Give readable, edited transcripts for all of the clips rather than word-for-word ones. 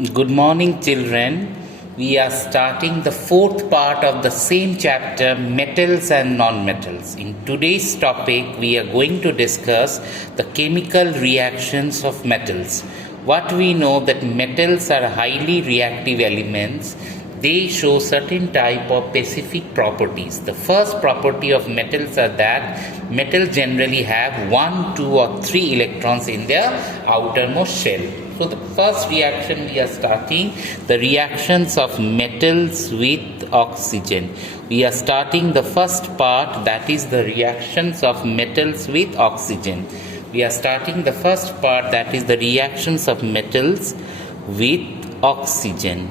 Good morning, children. We are starting the fourth part of the same chapter, metals and non-metals. In today's topic, we are going to discuss the chemical reactions of metals. What we know that metals are highly reactive elements. They show certain type of specific properties. The first property of metals are that metals generally have 1, 2 or 3 electrons in their outermost shell. So the first reaction we are starting, the reactions of metals with oxygen. We are starting the first part, that is the reactions of metals with oxygen. We are starting the first part, that is the reactions of metals with oxygen.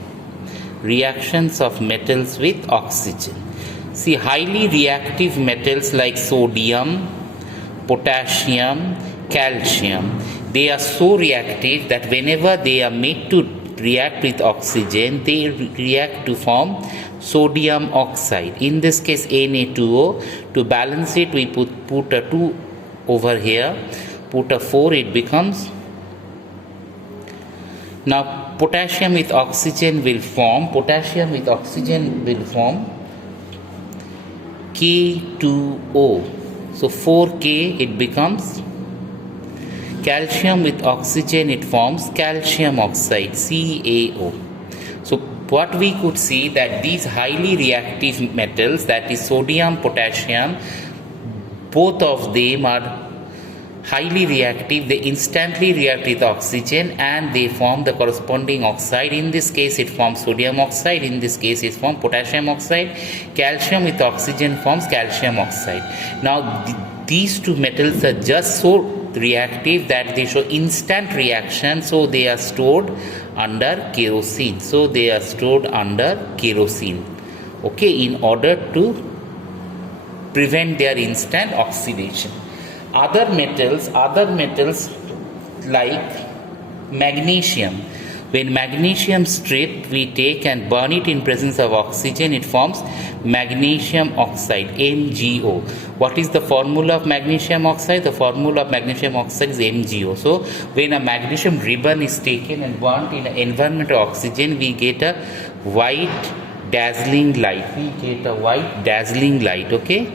Reactions of metals with oxygen. See, highly reactive metals like sodium, potassium, calcium, they are so reactive that whenever they are made to react with oxygen, they react to form sodium oxide. In this case, Na2O. To balance it, we put a 2 over here, put a 4, it becomes. Now, potassium with oxygen will form, K2O. So 4K it becomes. Calcium with oxygen it forms calcium oxide, CaO. So what we could see that these highly reactive metals, that is sodium, potassium, both of them are highly reactive. They instantly react with oxygen and they form the corresponding oxide. In this case it forms sodium oxide, in this case it forms potassium oxide. Calcium with oxygen forms calcium oxide. Now these two metals are just so reactive that they show instant reaction, so they are stored under kerosene. Okay, in order to prevent their instant oxidation. Other metals like magnesium. When magnesium strip we take and burn it in presence of oxygen, it forms magnesium oxide, MgO. What is the formula of magnesium oxide? The formula of magnesium oxide is MgO. So when a magnesium ribbon is taken and burnt in an environment of oxygen, we get a white dazzling light. Okay?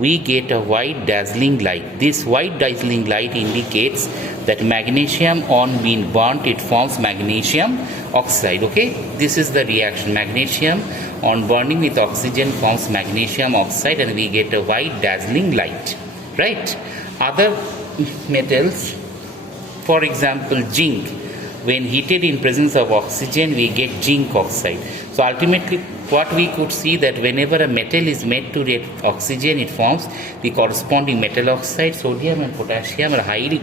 We get a white dazzling light. This white dazzling light indicates that magnesium on being burnt, it forms magnesium oxide. Okay, this is the reaction. Magnesium on burning with oxygen forms magnesium oxide and we get a white dazzling light, right? Other metals, for example zinc, when heated in presence of oxygen we get zinc oxide. So ultimately what we could see that whenever a metal is made to react with oxygen, it forms the corresponding metal oxide. Sodium and potassium are highly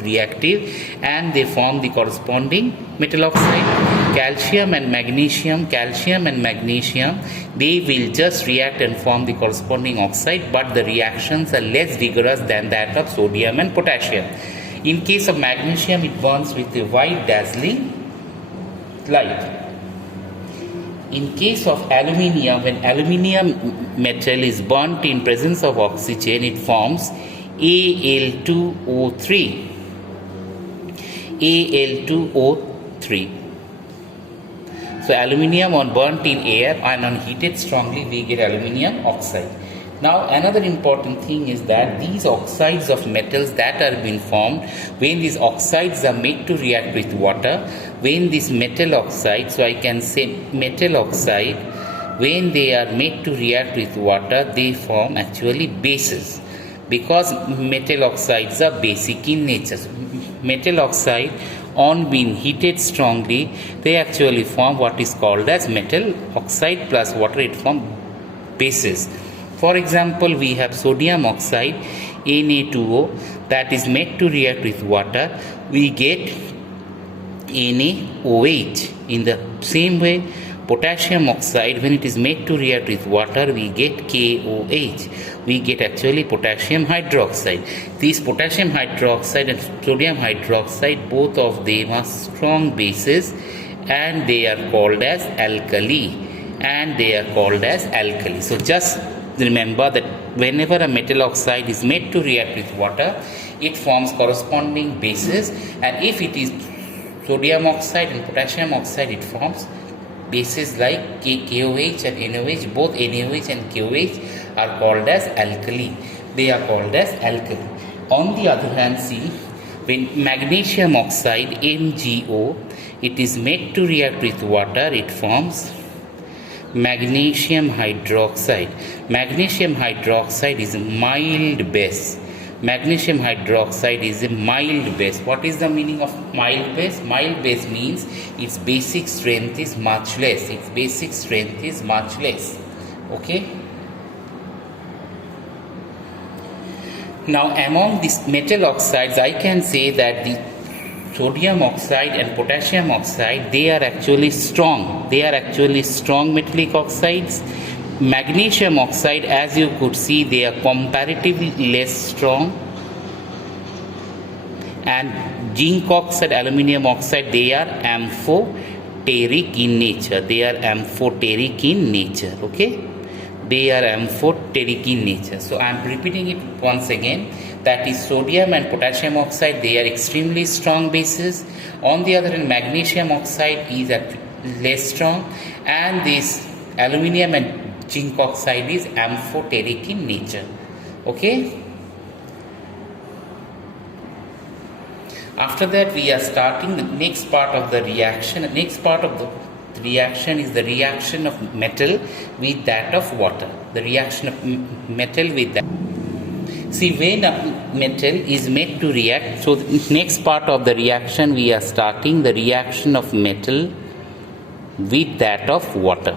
reactive and they form the corresponding metal oxide. Calcium and magnesium, they will just react and form the corresponding oxide, but the reactions are less vigorous than that of sodium and potassium. In case of magnesium, it burns with a white dazzling light. In case of aluminium, when aluminium metal is burnt in presence of oxygen, it forms Al2O3. So aluminium on burnt in air and on heated strongly we get aluminium oxide. Now another important thing is that these oxides of metals that are being formed, when these oxides are made to react with water, when this metal oxide, so I can say metal oxide, when they are made to react with water, they form actually bases, because metal oxides are basic in nature. Metal oxide on being heated strongly, they actually form what is called as metal oxide plus water, it form bases. For example, we have sodium oxide, Na2O, that is made to react with water, we get NaOH. In the same way, potassium oxide, when it is made to react with water, we get KOH. We get actually potassium hydroxide. These potassium hydroxide and sodium hydroxide, both of them are strong bases and they are called as alkali. So just remember that whenever a metal oxide is made to react with water, it forms corresponding bases, and if it is sodium oxide and potassium oxide, it forms bases like KOH and NOH. Both NaOH and KOH are called as alkali. They are called as alkali. On the other hand, see, when magnesium oxide MgO, it is made to react with water, it forms magnesium hydroxide. Magnesium hydroxide is a mild base. Magnesium hydroxide is a mild base. What is the meaning of mild base? Mild base means its basic strength is much less. Its basic strength is much less. Okay. Now, among these metal oxides, I can say that the sodium oxide and potassium oxide, they are actually strong. They are actually strong metallic oxides. Magnesium oxide, as you could see, they are comparatively less strong. And zinc oxide, aluminum oxide, they are amphoteric in nature. They are amphoteric in nature. Okay. They are amphoteric in nature. So I am repeating it once again. That is, sodium and potassium oxide, they are extremely strong bases. On the other hand, magnesium oxide is less strong, and this aluminum and zinc oxide is amphoteric in nature. Okay. After that, we are starting the next part of the reaction. The next part of the reaction is the reaction of metal with that of water. The reaction of metal with that. See, when a metal is made to react, so the next part of the reaction, we are starting the reaction of metal with that of water.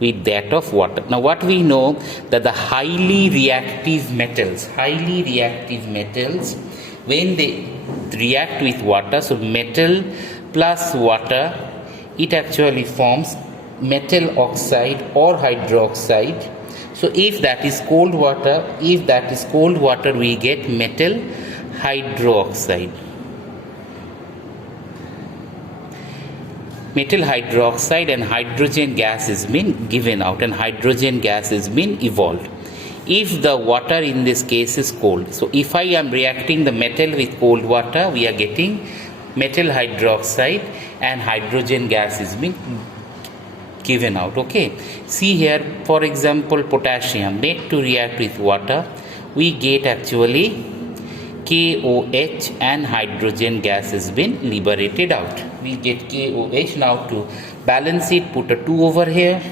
With that of water. Now, what we know, that the highly reactive metals, when they react with water, so metal plus water, it actually forms metal oxide or hydroxide. So if that is cold water, we get metal hydroxide. Metal hydroxide and hydrogen gas has been given out, and hydrogen gas has been evolved. If the water in this case is cold, so if I am reacting the metal with cold water, we are getting metal hydroxide and hydrogen gas is being given out. Okay. See here, for example, potassium made to react with water, we get actually KOH and hydrogen gas has been liberated out. We get KOH. Now to balance it, put a 2 over here,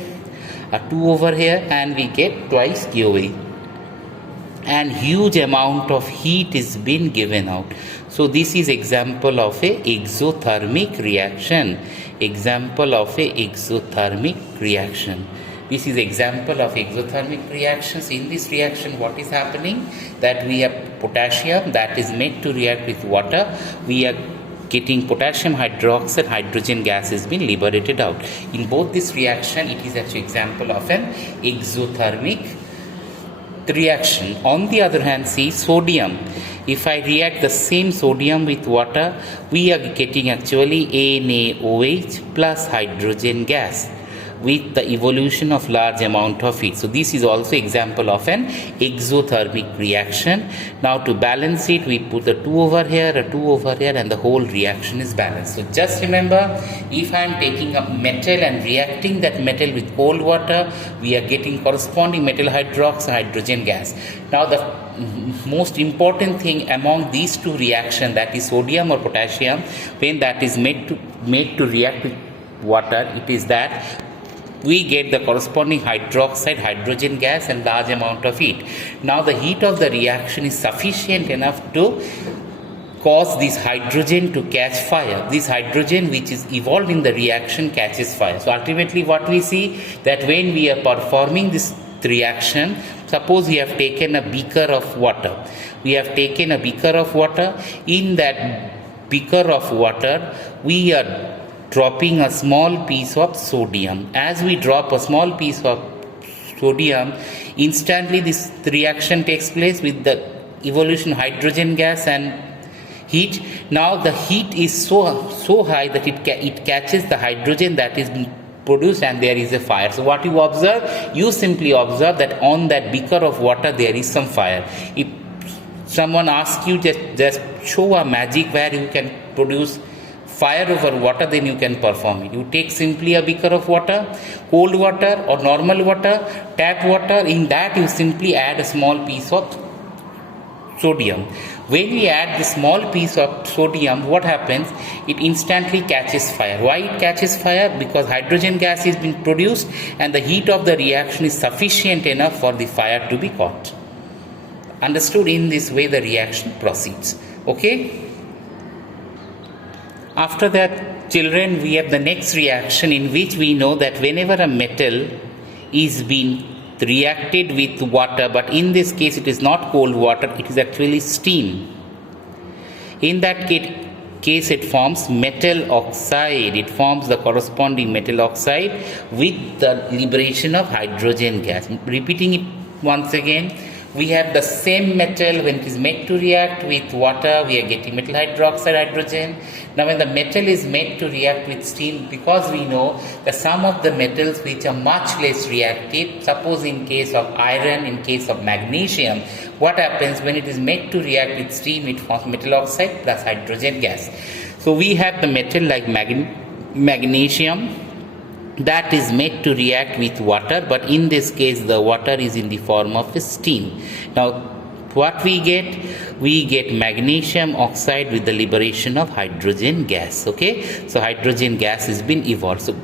and we get twice KOH. And huge amount of heat is been given out. So this is example of a exothermic reaction. This is example of exothermic reactions. In this reaction, what is happening? That we have potassium that is made to react with water. We are getting potassium hydroxide, hydrogen gas has been liberated out. In both this reaction, it is actually example of an exothermic reaction. On the other hand, see sodium. If I react the same sodium with water, we are getting actually NaOH plus hydrogen gas with the evolution of large amount of heat. So this is also example of an exothermic reaction. Now to balance it, we put a 2 over here, and the whole reaction is balanced. So just remember, if I am taking a metal and reacting that metal with cold water, we are getting corresponding metal hydroxide, hydrogen gas. Now the most important thing among these two reactions, that is sodium or potassium, when that is made to react with water, it is that we get the corresponding hydroxide, hydrogen gas and large amount of heat. Now the heat of the reaction is sufficient enough to cause this hydrogen to catch fire. This hydrogen which is evolved in the reaction catches fire. So ultimately what we see, that when we are performing this reaction, suppose we have taken a beaker of water. In that beaker of water, we are dropping a small piece of sodium. As we drop a small piece of sodium, instantly this reaction takes place with the evolution of hydrogen gas and heat. Now the heat is so high that it catches the hydrogen that is being produced, and there is a fire. So what you observe? You simply observe that on that beaker of water there is some fire. If someone asks you, just show a magic where you can produce fire over water, then you can perform it. You take simply a beaker of water, cold water or normal water, tap water. In that you simply add a small piece of sodium. When we add the small piece of sodium, what happens? It instantly catches fire. Why it catches fire? Because hydrogen gas is being produced and the heat of the reaction is sufficient enough for the fire to be caught. Understood? In this way the reaction proceeds. Okay? After that, children, we have the next reaction in which we know that whenever a metal is being reacted with water, but in this case it is not cold water, it is actually steam. In that case it forms metal oxide. It forms the corresponding metal oxide with the liberation of hydrogen gas. Repeating it once again, we have the same metal. When it is made to react with water, we are getting metal hydroxide hydrogen. Now when the metal is made to react with steam, because we know that some of the metals which are much less reactive, suppose in case of iron, in case of magnesium, what happens when it is made to react with steam? It forms metal oxide plus hydrogen gas. So we have the metal like magnesium that is made to react with water, but in this case the water is in the form of steam. Now what we get magnesium oxide with the liberation of hydrogen gas. Okay, so hydrogen gas has been evolved. So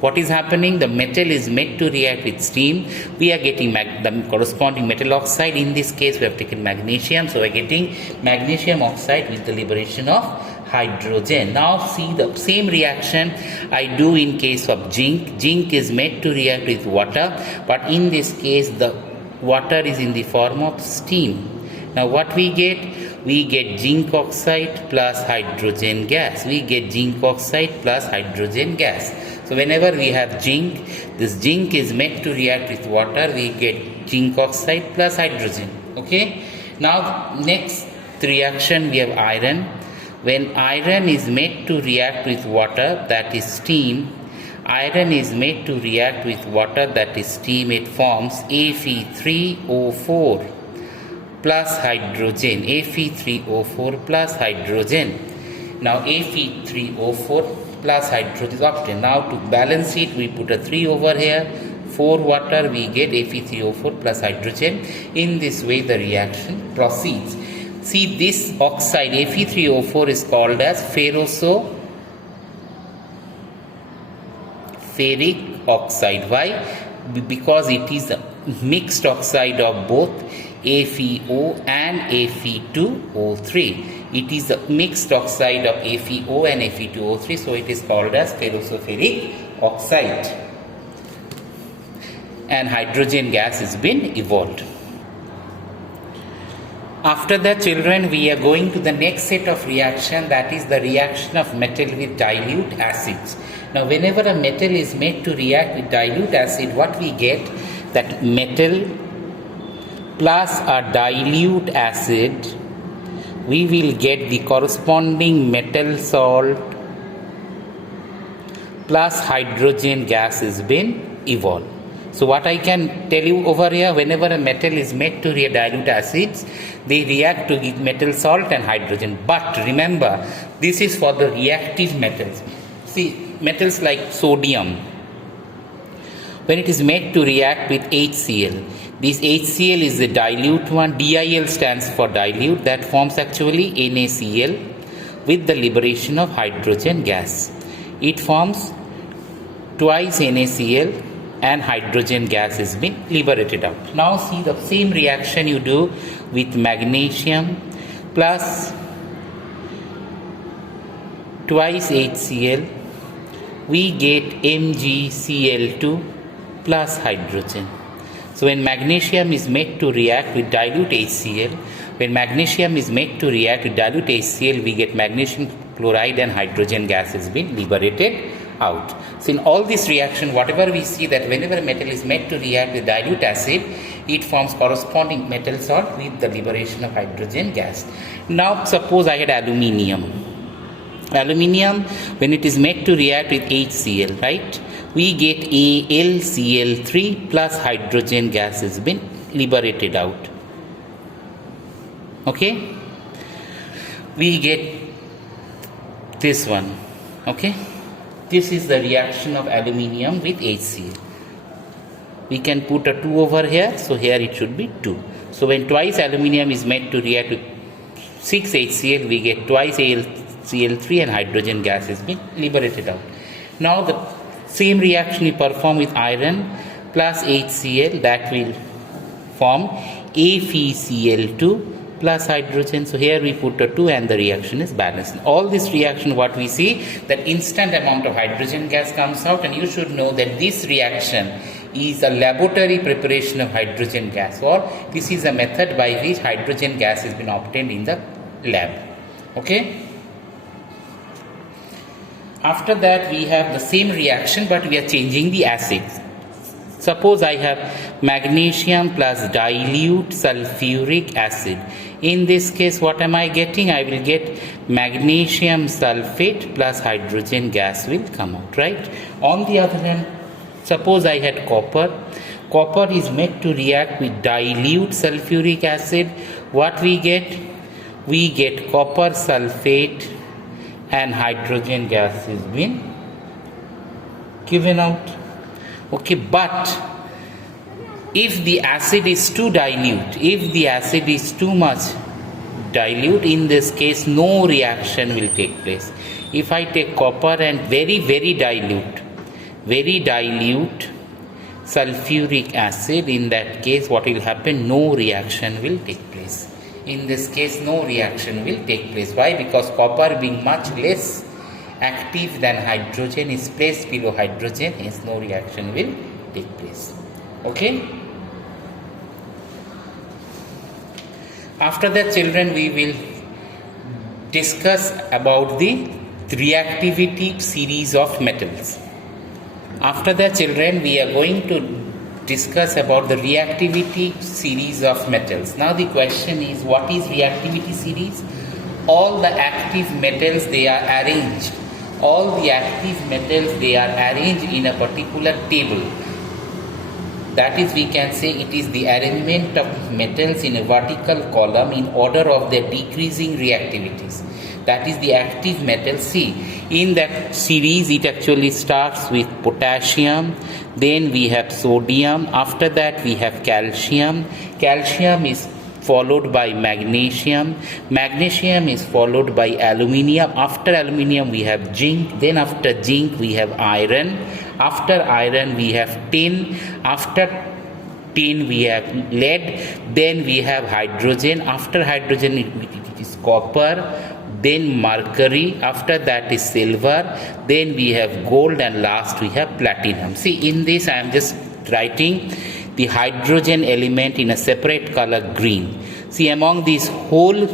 what is happening? The metal is made to react with steam. We are getting the corresponding metal oxide. In this case we have taken magnesium, so we are getting magnesium oxide with the liberation of hydrogen. Now see the same reaction I do in case of zinc. Zinc is made to react with water, but in this case the water is in the form of steam. Now what we get? We get zinc oxide plus hydrogen gas. We get zinc oxide plus hydrogen gas. So whenever we have zinc, this zinc is made to react with water, we get zinc oxide plus hydrogen. Okay. Now next reaction we have iron. When iron is made to react with water, that is steam, iron is made to react with water, that is steam, it forms Fe3O4 plus hydrogen. Fe3O4 plus hydrogen. Now Fe3O4 plus hydrogen is obtained. Now to balance it, we put a 3 over here, 4 water, we get Fe3O4 plus hydrogen. In this way the reaction proceeds. See, this oxide Fe3O4 is called as ferric oxide. Why? Because it is a mixed oxide of both FeO and Fe2O3. It is a mixed oxide of FeO and Fe2O3, so it is called as ferric oxide. And hydrogen gas has been evolved. After that, children, we are going to the next set of reaction, that is the reaction of metal with dilute acids. Now whenever a metal is made to react with dilute acid, what we get? That metal plus a dilute acid, we will get the corresponding metal salt plus hydrogen gas has been evolved. So what I can tell you over here, whenever a metal is made to dilute acids, they react to give metal salt and hydrogen. But remember, this is for the reactive metals. See, metals like sodium, when it is made to react with HCl, this HCl is the dilute one. DIL stands for dilute, that forms actually NaCl with the liberation of hydrogen gas. It forms twice NaCl and hydrogen gas has been liberated out. Now see the same reaction you do with magnesium plus twice HCl, we get MgCl2 plus hydrogen. So when magnesium is made to react with dilute HCl, when magnesium is made to react with dilute HCl, we get magnesium chloride and hydrogen gas has been liberated out. So in all this reaction, whatever we see, that whenever a metal is made to react with dilute acid, it forms corresponding metal salt with the liberation of hydrogen gas. Now suppose I had aluminium. Aluminium, when it is made to react with HCl, right, we get AlCl3 plus hydrogen gas has been liberated out. Okay, we get this one. Okay, this is the reaction of aluminium with HCl. We can put a 2 over here, so here it should be 2. So when twice aluminium is made to react with 6 HCl, we get twice AlCl3 and hydrogen gas has been liberated out. Now the same reaction we perform with iron plus HCl, that will form AfeCl2 plus hydrogen. So here we put a 2 and the reaction is balanced. All this reaction, what we see, that instant amount of hydrogen gas comes out, and you should know that this reaction is a laboratory preparation of hydrogen gas, or this is a method by which hydrogen gas has been obtained in the lab. Okay. After that we have the same reaction, but we are changing the acids. Suppose I have magnesium plus dilute sulfuric acid. In this case, what am I getting? I will get magnesium sulfate plus hydrogen gas will come out, right? On the other hand, suppose I had copper. Copper is made to react with dilute sulfuric acid. What we get? We get copper sulfate and hydrogen gas has been given out. Okay, but if the acid is too dilute, if the acid is too much dilute, in this case no reaction will take place. If I take copper and very dilute sulfuric acid, in that case what will happen? No reaction will take place. In this case no reaction will take place. Why? Because copper being much less active than hydrogen is placed below hydrogen, hence no reaction will take place. Okay. After that, children, we will discuss about the reactivity series of metals. After that, children, we are going to discuss about the reactivity series of metals. Now the question is, what is reactivity series? All the active metals, they are arranged. All the active metals, they are arranged in a particular table. That is, we can say it is the arrangement of metals in a vertical column in order of their decreasing reactivities. That is the active metal. See, in that series it actually starts with potassium, then we have sodium, after that we have calcium. Calcium is followed by magnesium. Magnesium is followed by aluminium. After aluminium we have zinc. Then after zinc we have iron. After iron we have tin. After tin we have lead. Then we have hydrogen. After hydrogen it is copper. Then mercury. After that is silver. Then we have gold, and last we have platinum. See, in this I am just writing the hydrogen element in a separate color green. See, among this whole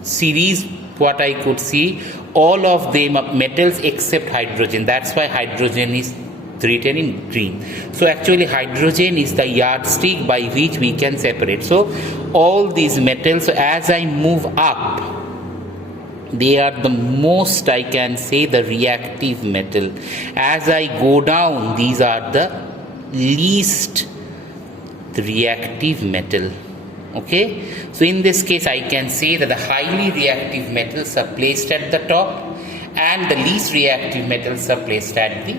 series, what I could see, all of them are metals except hydrogen. That's why hydrogen is written in green. So actually hydrogen is the yardstick by which we can separate. So all these metals, so as I move up, they are the most, I can say, the reactive metal. As I go down, these are the least reactive metal. Okay, so in this case I can say that the highly reactive metals are placed at the top and the least reactive metals are placed at the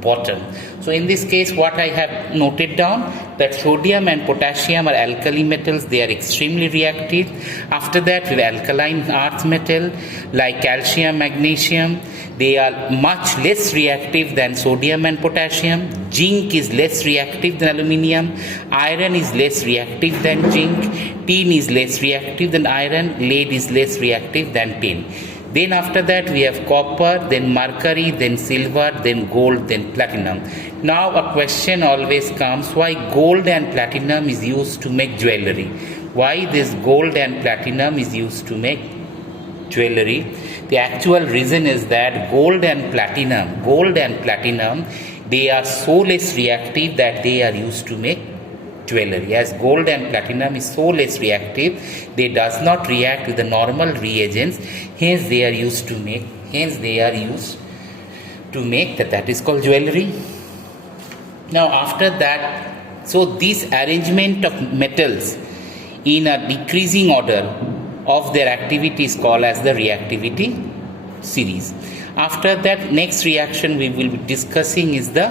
bottom. So in this case, what I have noted down, that sodium and potassium are alkali metals. They are extremely reactive. After that, we have alkaline earth metal like calcium, magnesium. They are much less reactive than sodium and potassium. Zinc is less reactive than aluminium. Iron is less reactive than zinc. Tin is less reactive than iron. Lead is less reactive than tin. Then after that we have copper, then mercury, then silver, then gold, then platinum. Now a question always comes, why gold and platinum is used to make jewelry? Why this gold and platinum is used to make jewelry? The actual reason is that gold and platinum, they are so less reactive that they are used to make jewelry. As gold and platinum is so less reactive, they does not react with the normal reagents, hence they are used to make that is called jewelry. Now after that, so this arrangement of metals in a decreasing order of their activity is called as the reactivity series. After that, next reaction we will be discussing is the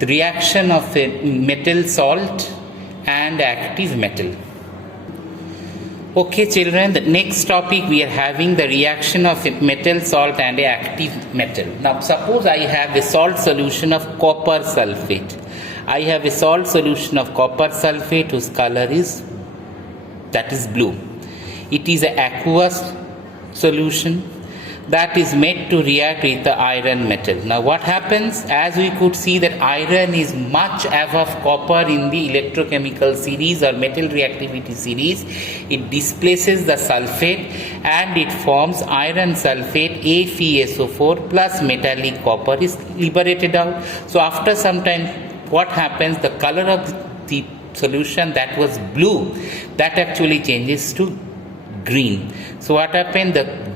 reaction of a metal salt and active metal. Okay children, the next topic we are having the reaction of a metal salt and a active metal. Now suppose I have a salt solution of copper sulfate. I have a salt solution of copper sulfate whose color is blue. It is an aqueous solution that is made to react with the iron metal. Now what happens, as we could see that iron is much above copper in the electrochemical series or metal reactivity series, it displaces the sulfate and it forms iron sulfate AfSO4 plus metallic copper is liberated out. So after some time what happens, the color of the solution that was blue, that actually changes to green. So what happened, the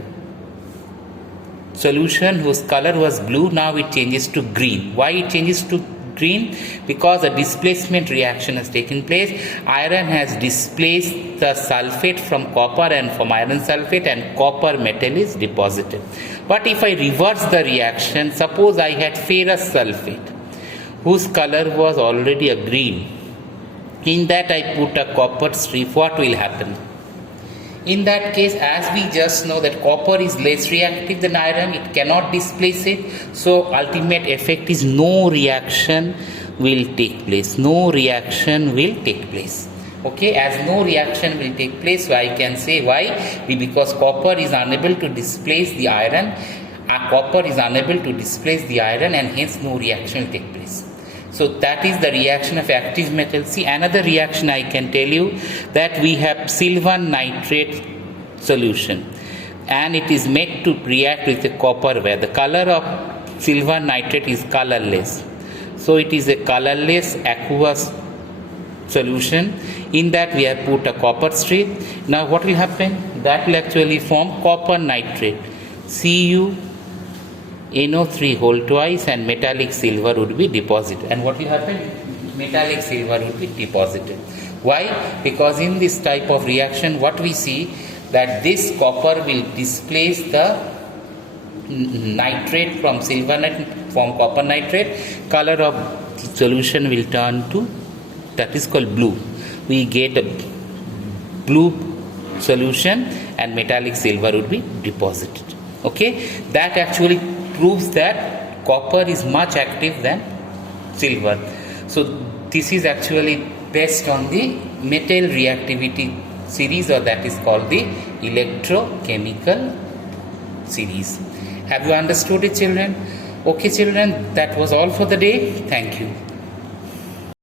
solution whose color was blue, now it changes to green. Why it changes to green? Because a displacement reaction has taken place. Iron has displaced the sulfate from copper and from iron sulfate, and copper metal is deposited. But if I reverse the reaction, suppose I had ferrous sulfate whose color was already a green. In that I put a copper strip, what will happen? In that case, as we just know that copper is less reactive than iron, it cannot displace it. So ultimate effect is no reaction will take place. No reaction will take place. Okay, as no reaction will take place, so I can say why? Because copper is unable to displace the iron. Copper is unable to displace the iron, and hence no reaction will take place. So that is the reaction of active metal. See, another reaction I can tell you, that we have silver nitrate solution and it is made to react with a copper where the color of silver nitrate is colorless. So it is a colorless aqueous solution. In that we have put a copper strip. Now what will happen? That will actually form copper nitrate, CuNO3 whole twice, and metallic silver would be deposited. And what will happen? Metallic silver would be deposited. Why? Because in this type of reaction what we see, that this copper will displace the nitrate from copper nitrate. Color of the solution will turn to, that is called blue. We get a blue solution and metallic silver would be deposited. Okay, that actually proves that copper is much active than silver. So this is actually based on the metal reactivity series, or that is called the electrochemical series. Have you understood it, children? Okay children, that was all for the day. Thank you.